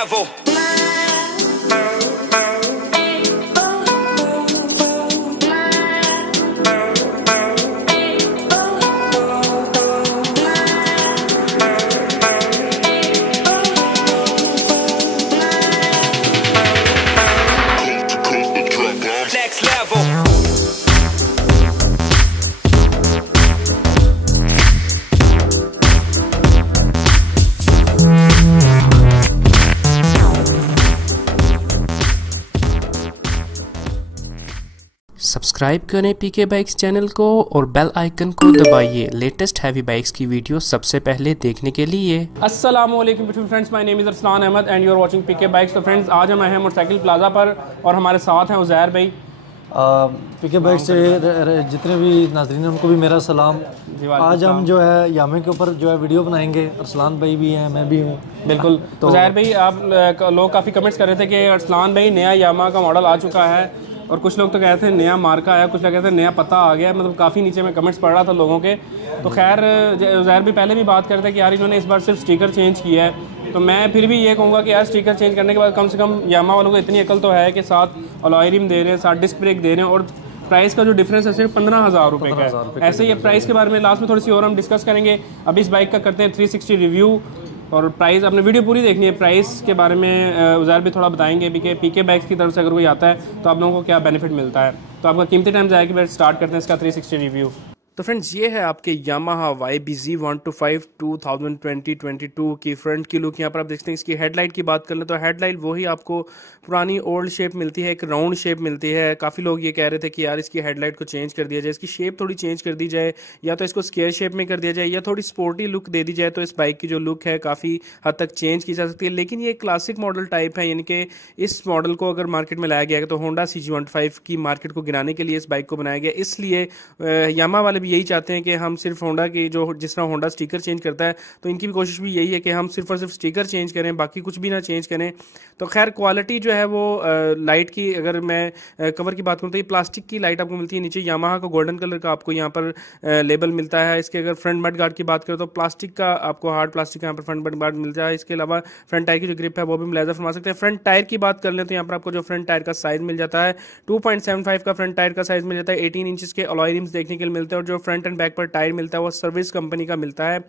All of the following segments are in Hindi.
level. Next level. सब्सक्राइब करें पीके बाइक्स चैनल को और बेल आइकन को दबाइए लेटेस्ट हैवी बाइक्स की वीडियो सबसे पहले देखने के लिए। अस्सलामुअलैकुम friends, my name is Arsalan Ahmed and you are watching PK bikes. तो फ्रेंड्स, आज हम आए हैं मोटरसाइकिल प्लाजा पर और हमारे साथ हैं उज़ैर भाई। पीके बाइक्स से जितने भी नाज़रीन हैं उनको भी मेरा सलाम। आज हम जो है यामे के ऊपर जो है वीडियो बनाएंगे। अरसलान भाई भी हैं, मैं भी हूँ। बिल्कुल। तो उज़ैर भाई, आप लोग काफ़ी कमेंट्स कर रहे थे कि अरसलान भाई नया यामा का मॉडल आ चुका है, और कुछ लोग तो कहते हैं नया मार्का आया, कुछ लोग कहते हैं नया पता आ गया। मतलब काफ़ी नीचे में कमेंट्स पढ़ रहा था लोगों के। तो खैर, उज़ैर भी पहले भी बात करते हैं कि यार इन्होंने इस बार सिर्फ स्टिकर चेंज किया है। तो मैं फिर भी ये कहूँगा कि यार स्टिकर चेंज करने के बाद कम से कम यामा वालों को इतनी अकल तो है कि साथ अलॉय रिम दे रहे हैं, साथ डिस्क ब्रेक दे रहे हैं, और प्राइस का जो डिफरेंस है सिर्फ 15,000 रुपये का है। ऐसे ही प्राइस के बारे में लास्ट में थोड़ी सी और हम डिस्कस करेंगे। अभी इस बाइक का करते हैं 360 रिव्यू, और प्राइस आपने वीडियो पूरी देखनी है। प्राइस के बारे में उज़ैर भी थोड़ा बताएंगे पीके बाइक्स की तरफ से अगर कोई आता है तो आप लोगों को क्या बेनिफिट मिलता है। तो आपका कीमती टाइम जाएगा, फिर स्टार्ट करते हैं इसका 360 रिव्यू। तो फ्रेंड्स, ये है आपके यामाहा YBZ125 2020-22 की फ्रंट की लुक। यहाँ पर आप देखते हैं। इसकी हेडलाइट की बात कर लें तो हेडलाइट वही आपको पुरानी ओल्ड शेप मिलती है, एक राउंड शेप मिलती है। काफ़ी लोग ये कह रहे थे कि यार इसकी हेडलाइट को चेंज कर दिया जाए, इसकी शेप थोड़ी चेंज कर दी जाए, या तो इसको स्क्वायर शेप में कर दिया जाए, या थोड़ी स्पोर्टी लुक दे दी जाए, तो इस बाइक की जो लुक है काफ़ी हद तक चेंज की जा सकती है। लेकिन ये क्लासिक मॉडल टाइप है, यानी कि इस मॉडल को अगर मार्केट में लाया गया तो होंडा CG125 की मार्केट को गिराने के लिए इस बाइक को बनाया गया। इसलिए यामा वाले भी यही चाहते हैं कि हम सिर्फ होंडा की जो जिस तरह होंडा स्टिकर चेंज करता है, तो इनकी भी कोशिश भी यही है कि हम सिर्फ और सिर्फ स्टिकर चेंज करें, बाकी कुछ भी ना चेंज करें। तो खैर, क्वालिटी जो है वो लाइट की अगर मैं कवर की बात करूँ तो ये प्लास्टिक की लाइट आपको मिलती है। नीचे यामाहा का गोल्डन कलर का आपको यहाँ पर लेबल मिलता है। इसके अगर फ्रंट मड गार्ड की बात करें तो प्लास्टिक का आपको हार्ड प्लास्टिक का यहाँ पर फ्रंट मड गार्ड मिलता है। इसके अलावा फ्रंट टायर की जो ग्रिप है वो भी मुलायजा फरमा सकते हैं। फ्रंट टायर की बात कर लें तो यहाँ पर आपको जो फ्रंट टायर का साइज मिल जाता है 2.75 का फ्रंट टायर का साइज मिल जाता है। 18 इंचेस के अलॉय रिम्स देखने के लिए मिलते हैं, और जो फ्रंट एंड बैक पर टायर मिलता है वो सर्विस कंपनी का मिलता है।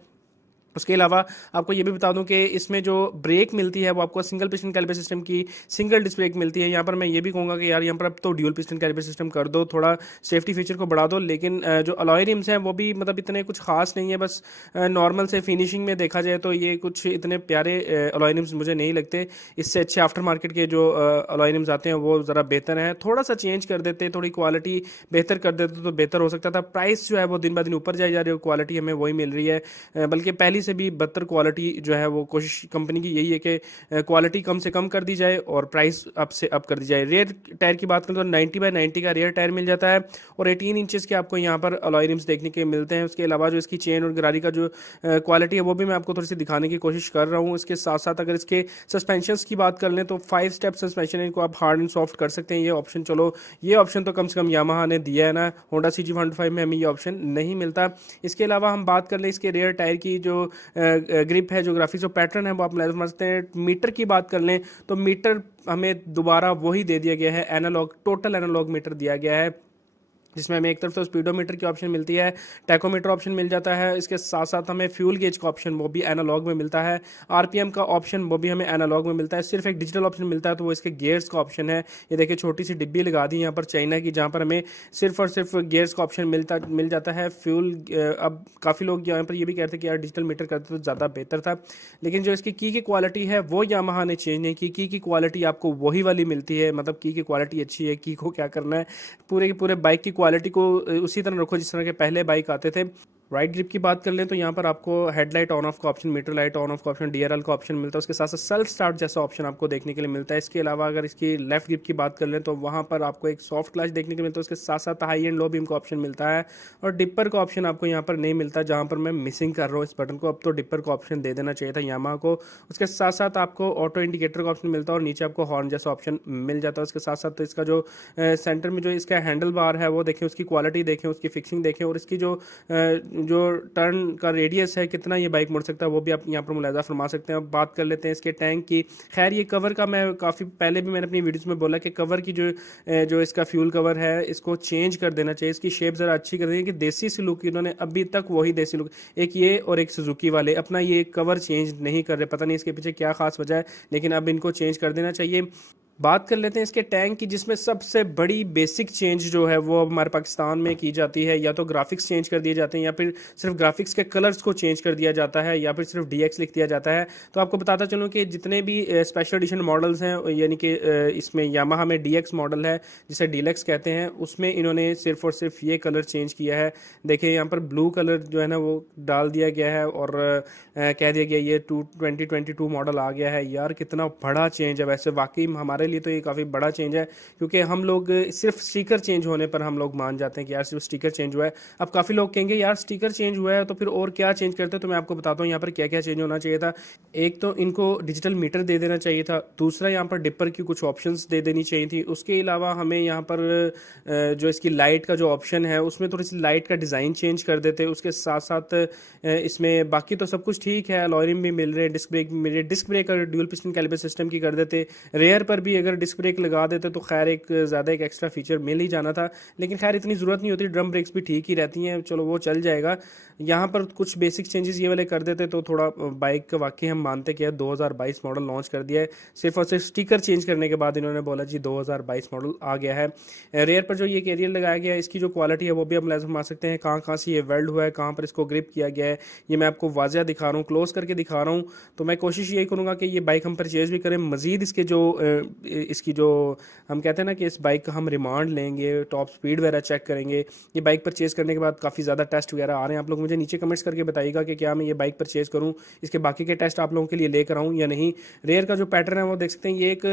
उसके अलावा आपको ये भी बता दूं कि इसमें जो ब्रेक मिलती है वो आपको सिंगल पिस्टन कैलिपर सिस्टम की सिंगल डिस्क ब्रेक मिलती है। यहाँ पर मैं ये भी कहूँगा कि यार यहाँ पर अब तो ड्यूल पिस्टन कैलिपर सिस्टम कर दो, थोड़ा सेफ्टी फीचर को बढ़ा दो। लेकिन जो अलॉय रिम्स हैं वो भी मतलब इतने कुछ खास नहीं है, बस नॉर्मल से फिनिशिंग में देखा जाए तो ये कुछ इतने प्यारे अलॉय रिम्स मुझे नहीं लगते। इससे अच्छे आफ्टर मार्केट के जो अलॉय रिम्स आते हैं वो ज़रा बेहतर हैं। थोड़ा सा चेंज कर देते, थोड़ी क्वालिटी बेहतर कर देते तो बेहतर हो सकता था। प्राइस जो है वो दिन ब दिन ऊपर जाई जा रही है, क्वालिटी हमें वही मिल रही है, बल्कि पहली से भी बदतर क्वालिटी जो है वो कोशिश कंपनी की यही है कि क्वालिटी कम से कम कर दी जाए और प्राइस अप से अप कर दी जाए। रेयर टायर की बात करें तो 90/90 का रेयर टायर मिल जाता है, और 18 इंचेस के आपको यहाँ पर अलॉय रिम्स देखने के मिलते हैं। उसके अलावा जो इसकी चेन और गरारी का जो क्वालिटी है वो भी मैं आपको थोड़ी सी दिखाने की कोशिश कर रहा हूँ। इसके साथ साथ अगर इसके सस्पेंशन की बात कर लें तो 5 स्टेप सस्पेंशन, इनको आप हार्ड एंड सॉफ्ट कर सकते हैं। ये ऑप्शन, चलो ये ऑप्शन तो कम से कम यामाहा ने दिया है ना, होंडा CG125 में हमें ये ऑप्शन नहीं मिलता। इसके अलावा हम बात कर लें इसके रेयर टायर की जो ग्रिप है, जो ग्राफिक्स जो पैटर्न है वो आप समझते हैं। मीटर की बात कर लें तो मीटर हमें दोबारा वही दे दिया गया है, एनालॉग टोटल एनालॉग मीटर दिया गया है, जिसमें हमें एक तरफ तो स्पीडोमीटर की ऑप्शन मिलती है, टैकोमीटर ऑप्शन मिल जाता है। इसके साथ साथ हमें फ्यूल गेज का ऑप्शन वो भी एनालॉग में मिलता है, RPM का ऑप्शन वो भी हमें एनालॉग में मिलता है। सिर्फ एक डिजिटल ऑप्शन मिलता है तो वो इसके गियर्स का ऑप्शन है। ये देखिए छोटी सी डिब्बी लगा दी यहाँ पर चाइना की, जहाँ पर हमें सिर्फ और सिर्फ गियर्स का ऑप्शन मिल जाता है। फ्यूल, अब काफ़ी लोग यहाँ पर ये भी कहते हैं कि यार डिजिटल मीटर करते तो ज़्यादा बेहतर था, लेकिन जो इसकी की क्वालिटी है वो यामाहा ने चेंज नहीं की। की क्वालिटी आपको वही वाली मिलती है, मतलब की क्वालिटी अच्छी है। की को क्या करना है, पूरे के पूरे बाइक की क्वालिटी को उसी तरह रखो जिस तरह के पहले बाइक आते थे। राइट ग्रिप की बात कर लें तो यहाँ पर आपको हेडलाइट ऑन ऑफ का option, meter light on off का ऑप्शन, DRL का ऑप्शन मिलता है। उसके साथ साथ सेल्फ स्टार्ट जैसा ऑप्शन आपको देखने के लिए मिलता है। इसके अलावा अगर इसकी लेफ्ट ग्रिप की बात कर लें तो वहाँ पर आपको एक सॉफ्ट क्लच देखने को मिलता है। उसके साथ साथ हाई एंड लो बीम का ऑप्शन मिलता है, और डिपर का ऑप्शन आपको यहाँ पर नहीं मिलता, जहाँ पर मैं मिसिंग कर रहा हूँ इस बटन को। अब तो डिपर का ऑप्शन दे देना चाहिए था यामाहा को। उसके साथ साथ आपको ऑटो इंडिकेटर का ऑप्शन मिलता है, और नीचे आपको हॉर्न जैसा ऑप्शन मिल जाता है। उसके साथ साथ इसका जो सेंटर में जो इसका हैंडल बार है वो देखें, उसकी क्वालिटी देखें, उसकी फिक्सिंग देखें, और इसकी जो जो टर्न का रेडियस है, कितना ये बाइक मुड़ सकता है, वो भी आप यहाँ पर मुलाहिजा फरमा सकते हैं। अब बात कर लेते हैं इसके टैंक की। खैर ये कवर का मैं काफ़ी पहले भी मैंने अपनी वीडियोस में बोला कि कवर की जो इसका फ्यूल कवर है इसको चेंज कर देना चाहिए, इसकी शेप ज़रा अच्छी कर देनी, कि देसी सी लुक इन्होंने अभी तक वही देसी लुक, एक ये और एक सुजुकी वाले अपना ये कवर चेंज नहीं कर रहे, पता नहीं इसके पीछे क्या खास वजह है, लेकिन अब इनको चेंज कर देना चाहिए। बात कर लेते हैं इसके टैंक की, जिसमें सबसे बड़ी बेसिक चेंज जो है वो हमारे पाकिस्तान में की जाती है, या तो ग्राफिक्स चेंज कर दिए जाते हैं या फिर सिर्फ ग्राफिक्स के कलर्स को चेंज कर दिया जाता है या फिर सिर्फ DX लिख दिया जाता है। तो आपको बताता चलूँ कि जितने भी स्पेशल एडिशन मॉडल्स हैं, यानी कि इसमें यामाहा में DX मॉडल है जिसे डीलक्स कहते हैं, उसमें इन्होंने सिर्फ और सिर्फ ये कलर चेंज किया है। देखिए यहाँ पर ब्लू कलर जो है ना वो डाल दिया गया है और कह दिया गया ये 2022 मॉडल आ गया है। यार कितना बड़ा चेंज है, वैसे वाकई हमारे लिए तो ये काफ़ी बड़ा चेंज है, क्योंकि हम लोग सिर्फ स्टिकर चेंज होने पर हम लोग मान जाते हैं कि यार सिर्फ स्टिकर चेंज हुआ है। अब काफ़ी लोग कहेंगे यार स्टिकर चेंज हुआ है तो फिर और क्या चेंज करते हैं, तो मैं आपको बताता हूँ यहाँ पर क्या क्या चेंज होना चाहिए था। एक तो इनको डिजिटल मीटर दे देना चाहिए था, दूसरा यहाँ पर डिपर की कुछ ऑप्शंस दे देनी चाहिए थी, उसके अलावा हमें यहाँ पर जो इसकी लाइट का जो ऑप्शन है उसमें थोड़ी सी लाइट का डिज़ाइन चेंज कर देते। उसके साथ साथ इसमें बाकी तो सब कुछ ठीक है, अलॉय रिम भी मिल रहे हैं, डिस्क ब्रेक भी मिल रहे हैं, डिस्क ब्रेक अगर ड्यूल पिस्टन कैलिपर सिस्टम की कर देते, रेयर पर भी अगर डिस्क ब्रेक लगा देते तो खैर एक ज़्यादा एक एक्स्ट्रा फीचर मिल ही जाना था, लेकिन खैर इतनी ज़रूरत नहीं होती, ड्रम ब्रेक्स भी ठीक ही रहती हैं, चलो वो चल जाएगा। यहाँ पर कुछ बेसिक चेंजेस ये वाले कर देते तो थोड़ा बाइक का वाकई हम मानते कि यार 2022 मॉडल लॉन्च कर दिया है, सिर्फ और सिर्फ स्टिकर चेंज करने के बाद इन्होंने बोला जी 2022 मॉडल आ गया है। रेयर पर जो ये कैरियर लगाया गया है इसकी जो क्वालिटी है वो भी हम लाजम आ सकते हैं, कहाँ कहाँ से ये वेल्ड हुआ है, कहाँ पर इसको ग्रिप किया गया है, ये मैं आपको वाज़िया दिखा रहा हूँ, क्लोज करके दिखा रहा हूँ। तो मैं कोशिश यही करूँगा कि ये बाइक हम परचेज भी करें, मज़ीद इसके जो इसकी जो हम कहते हैं ना कि इस बाइक का हम रिमांड लेंगे, टॉप स्पीड वगैरह चेक करेंगे। ये बाइक परचेज करने के बाद काफ़ी ज़्यादा टेस्ट वगैरह आ रहे हैं, आप लोग मुझे नीचे कमेंट्स करके बताइएगा कि क्या मैं ये बाइक परचेज करूँ, इसके बाकी के टेस्ट आप लोगों के लिए लेकर आऊँ या नहीं। रेयर का जो पैटर्न है वो देख सकते हैं, ये एक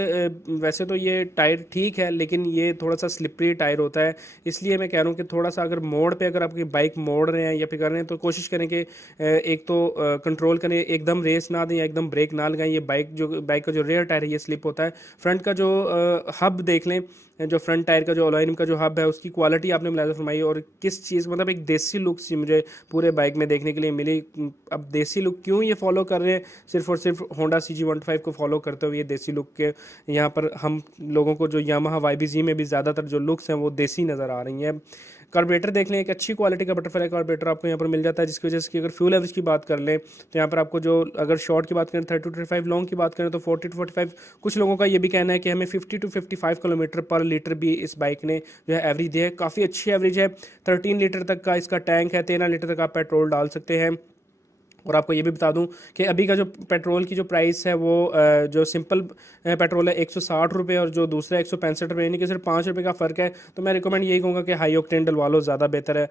वैसे तो ये टायर ठीक है लेकिन ये थोड़ा सा स्लिपरी टायर होता है, इसलिए मैं कह रहा हूँ कि थोड़ा सा अगर मोड़ पे अगर आपकी बाइक मोड़ रहे हैं या फिर कर रहे हैं तो कोशिश करें कि एक तो कंट्रोल करें, एकदम रेस ना दें या एकदम ब्रेक ना लगाएं। ये बाइक का जो रेयर टायर है ये स्लिप होता है। फ्रंट का जो हब देख लें, जो फ्रंट टायर का जो अलॉय रिम का जो हब है उसकी क्वालिटी आपने मुलाहिजा फरमाई, और किस चीज़ मतलब एक देसी लुक सी मुझे पूरे बाइक में देखने के लिए मिली। अब देसी लुक क्यों ये फॉलो कर रहे हैं, सिर्फ और सिर्फ होंडा CG125 को फॉलो करते हुए ये देसी लुक के यहाँ पर हम लोगों को जो यामाहा YBZ में भी ज़्यादातर जो लुक्स हैं वो देसी नज़र आ रही हैं। कार्बोरेटर देख लें, एक अच्छी क्वालिटी का बटरफ्लाई कार्बोरेटर आपको यहाँ पर मिल जाता है, जिसकी वजह से अगर फ्यूल एवरेज की बात कर लें तो यहाँ पर आपको जो अगर शॉर्ट की बात करें 30 to 35, लॉन्ग की बात करें तो 40 to 45, कुछ लोगों का ये भी कहना है कि हमें 50 to 55 किलोमीटर पर लीटर भी इस बाइक ने जो है एवरेज दी है, काफ़ी अच्छी एवरेज है। 13 लीटर तक का इसका टैंक है, 13 लीटर तक आप पेट्रोल डाल सकते हैं। और आपको ये भी बता दूं कि अभी का जो पेट्रोल की जो प्राइस है वो जो सिंपल पेट्रोल है 160 रुपये और जो दूसरा 165 रुपये, यानी कि सिर्फ 5 रुपये का फ़र्क है। तो मैं रिकमेंड यही कहूँगा कि हाई ऑक्टेन डलवा लो, ज़्यादा बेहतर है,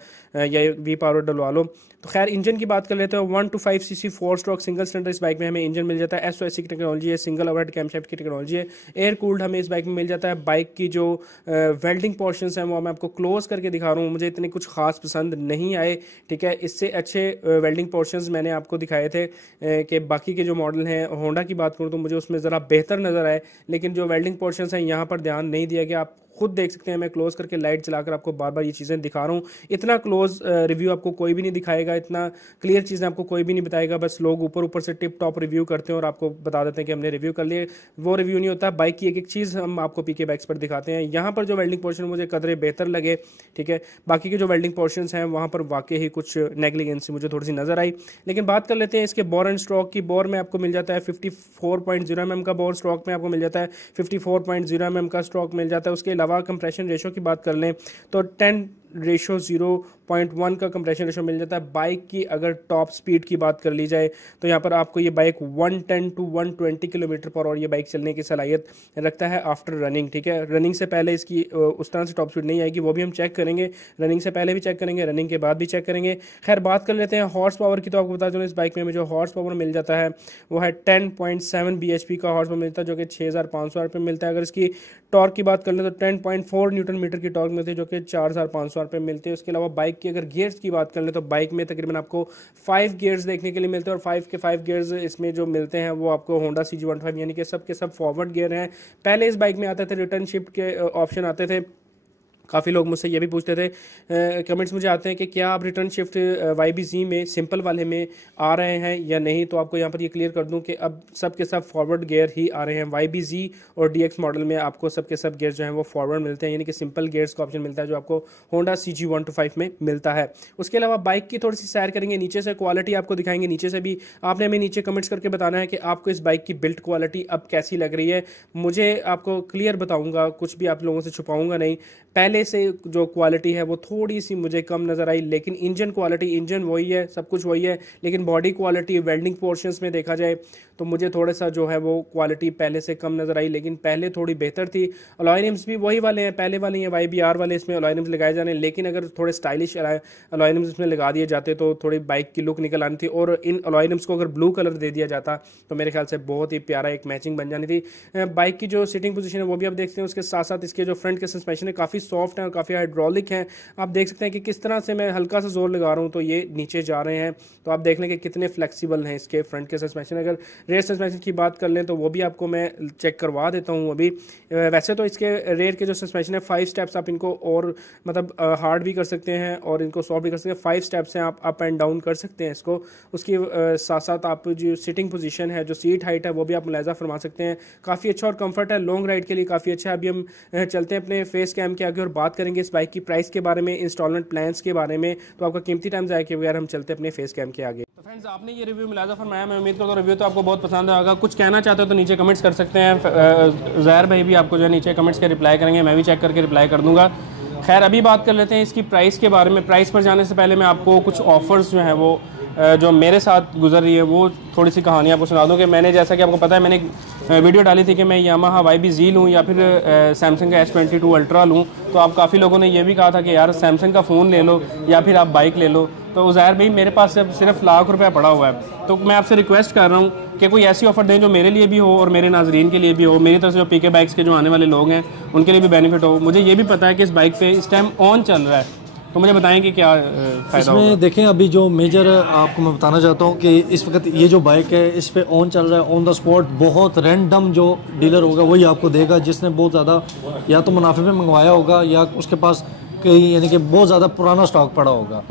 या वी पावर डलवा लो। तो खैर इंजन की बात कर लेते हैं, 1 to 5 cc 4 stroke single cylinder इस बाइक में हमें इंजन मिल जाता है। SOSC की टेक्नोलॉजी है, सिंगल ओवरहेड कैमशाफ्ट की टेक्नोलॉजी है, एयर कूल्ड हमें इस बाइक में मिल जाता है। बाइक की जो वेल्डिंग पोर्शंस हैं वो मैं आपको क्लोज करके दिखा रहा हूँ, मुझे इतने कुछ खास पसंद नहीं आए, ठीक है। इससे अच्छे वेल्डिंग पोर्शंस मैंने आपको दिखाए थे कि बाकी के जो मॉडल हैं, होंडा की बात करूं तो मुझे उसमें ज़रा बेहतर नज़र आए, लेकिन जो वेल्डिंग पोर्शंस हैं यहाँ पर ध्यान नहीं दिया गया। आप खुद देख सकते हैं, मैं क्लोज करके लाइट चलाकर आपको बार बार ये चीज़ें दिखा रहा हूँ। इतना क्लोज रिव्यू आपको कोई भी नहीं दिखाएगा, इतना क्लियर चीज़ें आपको कोई भी नहीं बताएगा, बस लोग ऊपर ऊपर से टिप टॉप रिव्यू करते हैं और आपको बता देते हैं कि हमने रिव्यू कर लिए, वो रिव्यू नहीं होता। बाइक की एक एक चीज़ हम आपको पीके बाइक्स पर दिखाते हैं। यहाँ पर जो वेल्डिंग पोर्शन मुझे कदरे बेहतर लगे, ठीक है, बाकी के जो वेल्डिंग पोर्शन हैं वहाँ पर वाकई ही कुछ नेग्लिजेंसी मुझे थोड़ी सी नज़र आई। लेकिन बात कर लेते हैं इसके बोर एंड स्ट्रोक की। बोर में आपको मिल जाता है 54.0 mm का बोर, स्ट्रोक में आपको मिल जाता है 54.0 mm का स्ट्रोक मिल जाता है। उसके अलावा कंप्रेशन रेशो की बात कर लें तो 10:0.1 का कंप्रेशन रेशो मिल जाता है। बाइक की अगर टॉप स्पीड की बात कर ली जाए तो यहाँ पर आपको ये बाइक 110 to 120 किलोमीटर पर और ये बाइक चलने की सलाहियत रखता है आफ्टर रनिंग, ठीक है। रनिंग से पहले इसकी उस तरह से टॉप स्पीड नहीं आएगी, वो भी हम चेक करेंगे, रनिंग से पहले भी चेक करेंगे, रनिंग के बाद भी चेक करेंगे। खैर बात कर लेते हैं हॉर्स पावर की, तो आपको बता दूँ इस बाइक में हमें जो हॉर्स पावर मिल जाता है वो है 10.7 bhp का हॉर्स पावर मिलता है, जो कि 6500 रुपये मिलता है। अगर इसकी टॉर्क की बात कर लें तो 10.4 न्यूटन मीटर की टॉर्क मिलती है, जो कि 4500 रुपये मिलते हैं। उसके अलावा बाइक की अगर गियर्स की बात कर लें तो बाइक में तकरीबन आपको 5 गियर्स देखने के लिए मिलते हैं, और 5 के 5 गियर्स इसमें जो मिलते हैं वो आपको होंडा CG125 यानी कि सब के सब फॉरवर्ड गियर हैं। पहले इस बाइक में आते थे रिटर्न शिफ्ट के ऑप्शन आते थे, काफ़ी लोग मुझसे ये भी पूछते थे, कमेंट्स मुझे आते हैं कि क्या आप रिटर्न शिफ्ट YBZ में सिंपल वाले में आ रहे हैं या नहीं। तो आपको यहाँ पर ये क्लियर कर दूं कि अब सब के सब फॉरवर्ड गियर ही आ रहे हैं। YBZ और DX मॉडल में आपको सब के सब गियर जो हैं वो फॉरवर्ड मिलते हैं, यानी कि सिंपल गियर्स का ऑप्शन मिलता है जो आपको होंडा CG125 में मिलता है। उसके अलावा बाइक की थोड़ी सी सैर करेंगे, नीचे से क्वालिटी आपको दिखाएंगे। नीचे से भी आपने हमें नीचे कमेंट्स करके बताना है कि आपको इस बाइक की बिल्ड क्वालिटी अब कैसी लग रही है। मुझे आपको क्लियर बताऊँगा, कुछ भी आप लोगों से छुपाऊँगा नहीं। पहले से जो क्वालिटी है वो थोड़ी सी मुझे कम नज़र आई, लेकिन इंजन क्वालिटी, इंजन वही है, सब कुछ वही है, लेकिन बॉडी क्वालिटी, वेल्डिंग पोर्शंस में देखा जाए तो मुझे थोड़ा सा जो है वो क्वालिटी पहले से कम नज़र आई, लेकिन पहले थोड़ी बेहतर थी। अलॉय रिम्स भी वही वाले हैं, पहले वाले हैं YBR वाले, इसमें अलॉय रिम्स लगाए जाने, लेकिन अगर थोड़े स्टाइलिश अलॉय रिम्स इसमें लगा दिए जाते तो थोड़ी बाइक की लुक निकल आनी थी। और इन अलॉय रिम्स को अगर ब्लू कलर दे दिया जाता तो मेरे ख्याल से बहुत ही प्यारा एक मैचिंग बन जानी थी। बाइक की जो सीटिंग पोजीशन है वो भी आप देख सकते हैं। उसके साथ साथ इसके जो फ्रंट के सस्पेंशन है काफ़ी सॉफ्ट है और काफ़ी हाइड्रोलिक हैं। आप देख सकते हैं कि किस तरह से मैं हल्का सा जोर लगा रहा हूं तो ये नीचे जा रहे हैं। तो आप देख लें कि कितने फ्लेक्सिबल हैं इसके फ्रंट के सस्पेंशन। अगर रेयर सस्पेंशन की बात कर लें तो वो भी आपको मैं चेक करवा देता हूं अभी। वैसे तो इसके रेयर के जो सस्पेंशन है 5 स्टेप्स, आप इनको और मतलब हार्ड भी कर सकते हैं और इनको सॉफ्ट भी कर सकते हैं। 5 स्टेप्स हैं, आप अप एंड डाउन कर सकते हैं इसको। उसकी साथ साथ आप जो सिटिंग पोजीशन है, जो सीट हाइट है, वो भी आप मुलाहिजा फरमा सकते हैं। काफ़ी अच्छा और कंफर्ट है, लॉन्ग राइड के लिए काफ़ी अच्छा है। अभी हम चलते हैं अपने फेस कैम के आगे और बात करेंगे इस बाइक की प्राइस के बारे में, इंस्टॉलमेंट प्लान्स के बारे में। तो आपका कीमती टाइम जाए के बगैर हम चलते हैं अपने फेस कैम के आगे। तो फ्रेंड्स, आपने ये रिव्यू मुलाहिजा फरमाया, मैं उम्मीद करता हूँ रिव्यू तो आपको बहुत पसंद आएगा। कुछ कहना चाहते हो तो नीचे कमेंट्स कर सकते हैं। ज़ाहिर भाई भी आपको जो है नीचे कमेंट्स के रिप्लाई करेंगे, मैं भी चेक करके रिप्लाई कर दूँगा। खैर, अभी बात कर लेते हैं इसकी प्राइस के बारे में। प्राइस पर जाने से पहले मैं आपको कुछ ऑफ़र्स जो हैं वो जो मेरे साथ गुजर रही है वो थोड़ी सी कहानी आपको सुना दूं कि मैंने, जैसा कि आपको पता है, मैंने एक वीडियो डाली थी कि मैं यामाहा YBZ लूँ या फिर सैमसंग का S22 अल्ट्रा लूँ। तो आप काफ़ी लोगों ने ये भी कहा था कि यार सैमसंग का फ़ोन ले लो या फिर आप बाइक ले लो। तो ज़ाहिर भाई मेरे पास अब सिर्फ ₹1,00,000 पड़ा हुआ है, तो मैं आपसे रिक्वेस्ट कर रहा हूँ कि कोई ऐसी ऑफ़र दें जो मेरे लिए भी हो और मेरे नाजरीन के लिए भी हो, मेरी तरफ से जो PK बाइक्स के जो आने वाले लोग हैं उनके लिए भी बेनिफिट हो। मुझे ये भी पता है कि इस बाइक पे इस टाइम ऑन चल रहा है, तो मुझे बताएं कि क्या फ़ायदा होगा। इसमें देखें, अभी जो मेजर आपको मैं बताना चाहता हूँ कि इस वक्त ये जो बाइक है इस पे ऑन चल रहा है, ऑन द स्पॉट। बहुत रैंडम जो डीलर होगा वही आपको देगा, जिसने बहुत ज़्यादा या तो मुनाफे में मंगवाया होगा या उसके पास कहीं यानी कि बहुत ज़्यादा पुराना स्टॉक पड़ा होगा।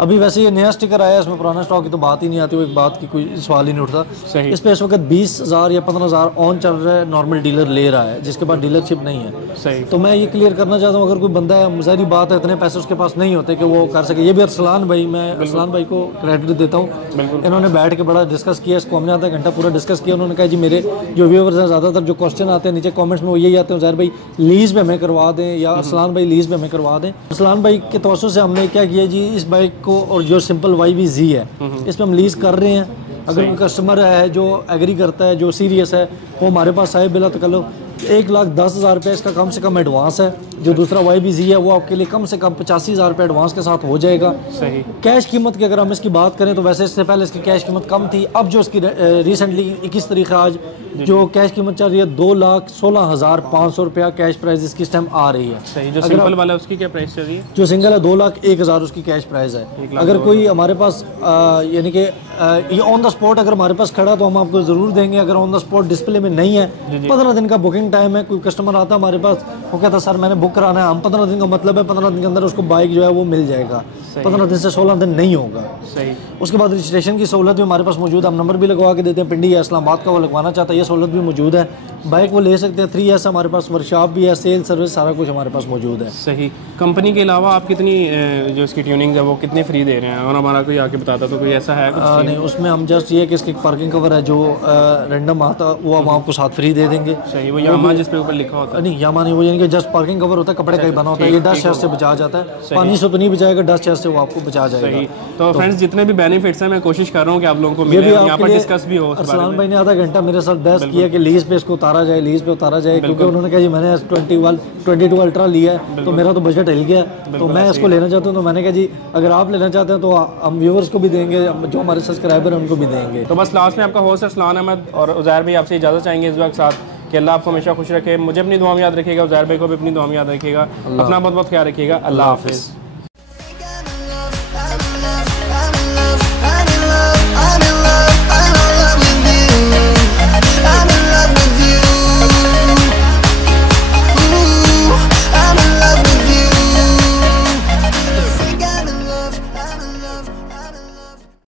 अभी वैसे ये नया स्टिकर आया है, इसमें पुराना स्टॉक की तो बात ही नहीं आती, वो एक बात की कोई सवाल ही नहीं उठता। इस पे इस वक्त 20,000 या 15,000 ऑन चल रहा है, नॉर्मल डीलर ले रहा है, जिसके पास डीलरशिप नहीं है। सही। तो मैं ये क्लियर करना चाहता हूँ, अगर कोई बंदा है, ज़ाहिर बात है इतने पैसे उसके पास नहीं होते कि वो कर सके। ये भी अरसलान भाई, मैं अरसलान भाई को क्रेडिट देता हूँ, इन्होंने बैठ के बड़ा डिस्कस किया इसको। हमने आधा घंटा पूरा डिस्कस किया। उन्होंने कहा जी मेरे जो व्यूअर्स हैं, ज़्यादातर जो क्वेश्चन आते हैं नीचे कमेंट्स में वो यही आते हैं, ज़ाहिर भाई लीज़ पे हमें करवा दें या अरसलान भाई लीज़ पे हमें करवा दें। अरसलान भाई के तवज्जो से हमने क्या किया जी, इस बाइक को और जो सिंपल YBZ है इस पर हम लीज़ कर रहे हैं। अगर कोई कस्टमर है जो एग्री करता है, जो सीरियस है, वो हमारे पास आए बिला तकल्लुफ़। 1,10,000 रुपये इसका कम से कम एडवांस है। जो दूसरा YBZ है वो आपके लिए कम से कम 85,000 रुपये एडवांस के साथ हो जाएगा। सही। कैश कीमत की अगर हम इसकी बात करें तो वैसे इससे पहले इसकी कैश कीमत कम थी। अब जो इसकी रिसेंटली 21 तारीख आज जो कैश कीमत चल रही है 2,16,500 रुपया कैश प्राइस इसकी इस टाइम आ रही है। सही। जो सिंपल वाला है उसकी क्या प्राइस चल रही है? जो सिंगल है 2,01,000 उसकी कैश प्राइस है। अगर कोई हमारे पास यानी कि ये ऑन द स्पॉट अगर हमारे पास खड़ा तो हम आपको ज़रूर देंगे। अगर ऑन द स्पॉट डिस्प्ले में नहीं है, 15 दिन का बुकिंग टाइम है। कोई कस्टमर आता है हमारे पास, वो कहता सर मैंने बुक कराना है, हम 15 दिन का मतलब है 15 दिन के अंदर उसको बाइक जो है वो मिल जाएगा। 15 दिन से 16 दिन नहीं होगा। सही। उसके बाद रजिस्ट्रेशन की सहूलत भी हमारे पास मौजूद है। हम नंबर भी लगवा के देते हैं, पिंडी या इस्लामाबाद का वो लगवाना चाहता है, ये सहूलत भी मौजूद है। बाइक वो ले सकते हैं। 3S हमारे पास वर्कशॉप भी है, सेल सर्विस सारा कुछ हमारे पास मौजूद है। सही। कंपनी के अलावा आप कितनी जो इसकी ट्यूनिंग है वो कितने फ्री दे रहे हैं? और हमारा कोई आके बताता तो कोई ऐसा है कुछ? नहीं, उसमें हम जस्ट ये कि इसकी पार्किंग कवर है जो रैंडम आता वो हम आपको साथ फ्री दे देंगे। सही। वो यामा जिस पे ऊपर लिखा होता है? नहीं, यामा नहीं, वो यानी कि जस्ट पार्किंग कवर होता है, कपड़े का ही बना होता है। ये डस्ट शेयर से बचा जाता है, पानी से तो नहीं बचाएगा, डस्ट शेयर से वो आपको बचा जाएगा। तो फ्रेंड्स, जितने भी बेनिफिट्स हैं मैं कोशिश कर रहा हूँ कि आप लोगों को मिले, यहाँ पर डिस्कस भी हो। अरसलान भाई ने आधा घंटा मेरे साथ बहस किया कि लीज पे इसको उतारा जाए, लीज पे उतारा जाए, क्योंकि उन्होंने कहा जी मैंने S22 अल्ट्रा लिया है तो मेरा तो बजट हिल गया, तो मैं इसको लेना चाहता हूँ। तो मैंने कहा जी अगर आप लेना चाहते हैं तो हम व्यूअर्स को भी देंगे, जो हमारे सब्सक्राइबर हैं उनको भी देंगे। तो बस लास्ट में आपका होस्ट अरसलान अहमद और उज़ैर भाई आपसे इजाज़त चाहेंगे इस वक्त साथ कि अल्लाह आपको हमेशा खुश रखे। मुझे अपनी दुआ में याद रखिएगा, उज़ैर भाई को भी अपनी दुआ में याद रखिएगा। अपना बहुत बहुत ख्याल रखिएगा। अल्लाह हाफ़िज़।